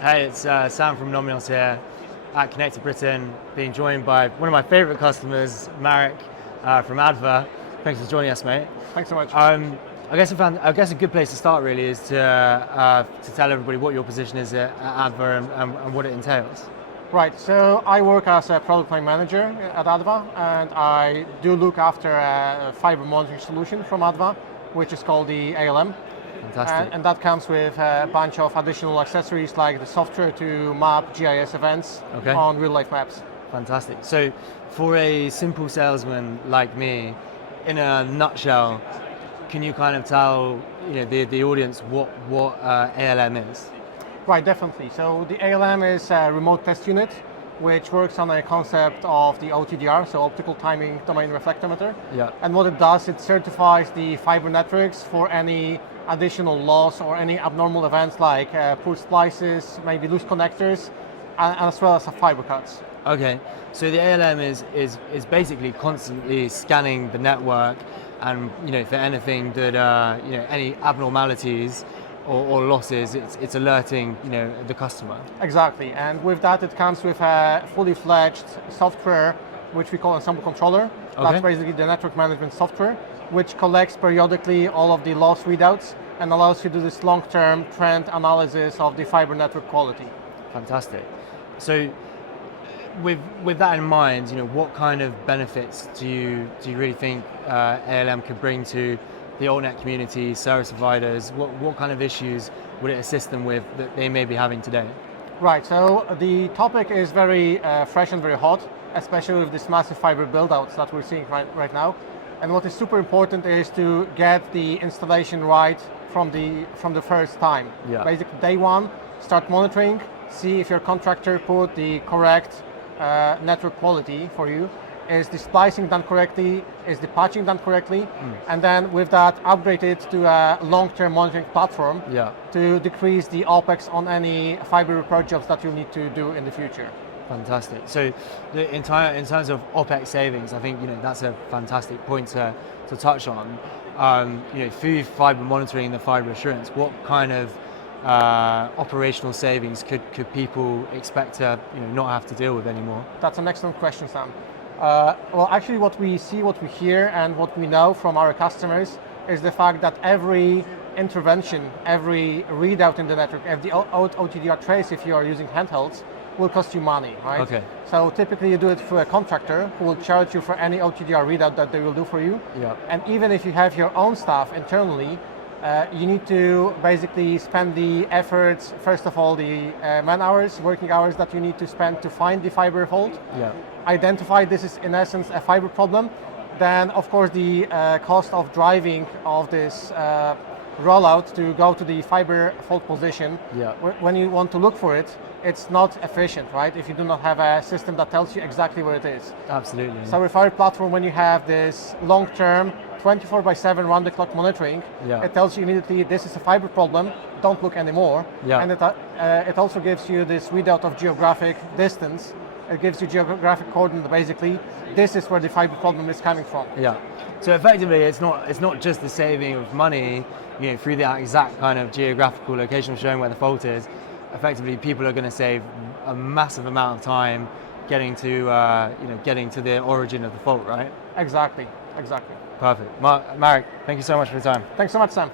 Hey, it's Sam from Nomios here at Connected Britain, being joined by one of my favourite customers, Marek from Adva. Thanks for joining us, mate. Thanks so much. I guess a good place to start really is to tell everybody what your position is at Adva and what it entails. Right, so I work as a product line manager at Adva, and I do look after a fiber monitoring solution from Adva, which is called the ALM. Fantastic. And that comes with a bunch of additional accessories like the software to map GIS events on real-life maps. Fantastic. So for a simple salesman like me, in a nutshell, can you kind of tell the audience what ALM is? Right, definitely. So the ALM is a remote test unit which works on a concept of the OTDR, so optical timing domain reflectometer. Yeah. And what it does, it certifies the fiber networks for any additional loss or any abnormal events like poor splices, maybe loose connectors, as well as fiber cuts. Okay, so the ALM is basically constantly scanning the network, and for anything that any abnormalities or losses, it's alerting the customer. Exactly, and with that it comes with a fully fledged software which we call Ensemble Controller. That's basically the network management software, which collects periodically all of the loss readouts and allows you to do this long-term trend analysis of the fiber network quality. Fantastic. So with that in mind, what kind of benefits do you really think ALM could bring to the altnet community, service providers? What kind of issues would it assist them with that they may be having today? Right, so the topic is very fresh and very hot, especially with this massive fiber build-outs that we're seeing right now. And what is super important is to get the installation right from the first time. Yeah. Basically, day one, start monitoring, see if your contractor put the correct network quality for you. Is the splicing done correctly? Is the patching done correctly? And then with that, upgrade it to a long-term monitoring platform to decrease the OPEX on any fiber repair jobs that you need to do in the future. Fantastic. So in terms of OPEX savings, I think that's a fantastic point to touch on. Through fiber monitoring and the fiber assurance, what kind of operational savings could people expect to not have to deal with anymore? That's an excellent question, Sam. Well, actually what we see, what we hear, and what we know from our customers is the fact that every intervention, every readout in the network, every OTDR trace, if you are using handhelds, will cost you money, right? Okay. So typically you do it through a contractor who will charge you for any OTDR readout that they will do for you. Yeah. And even if you have your own staff internally, you need to basically spend the efforts, first of all, the man hours, working hours that you need to spend to find the fiber fault. Yeah. Identify this is in essence a fiber problem. Then of course the cost of driving of this rollout to go to the fiber fault position. Yeah. When you want to look for it, it's not efficient, right? If you do not have a system that tells you exactly where it is. Absolutely. So with our platform, when you have this long-term 24/7 round-the-clock monitoring, it tells you immediately this is a fiber problem, don't look anymore. Yeah. And it also gives you this readout of geographic distance. It gives you geographic coordinate, basically. This is where the fiber problem is coming from. Yeah. So effectively, it's not just the saving of money, through that exact kind of geographical location of showing where the fault is. Effectively, people are going to save a massive amount of time getting to the origin of the fault, right? Exactly. Perfect. Marek, thank you so much for your time. Thanks so much, Sam.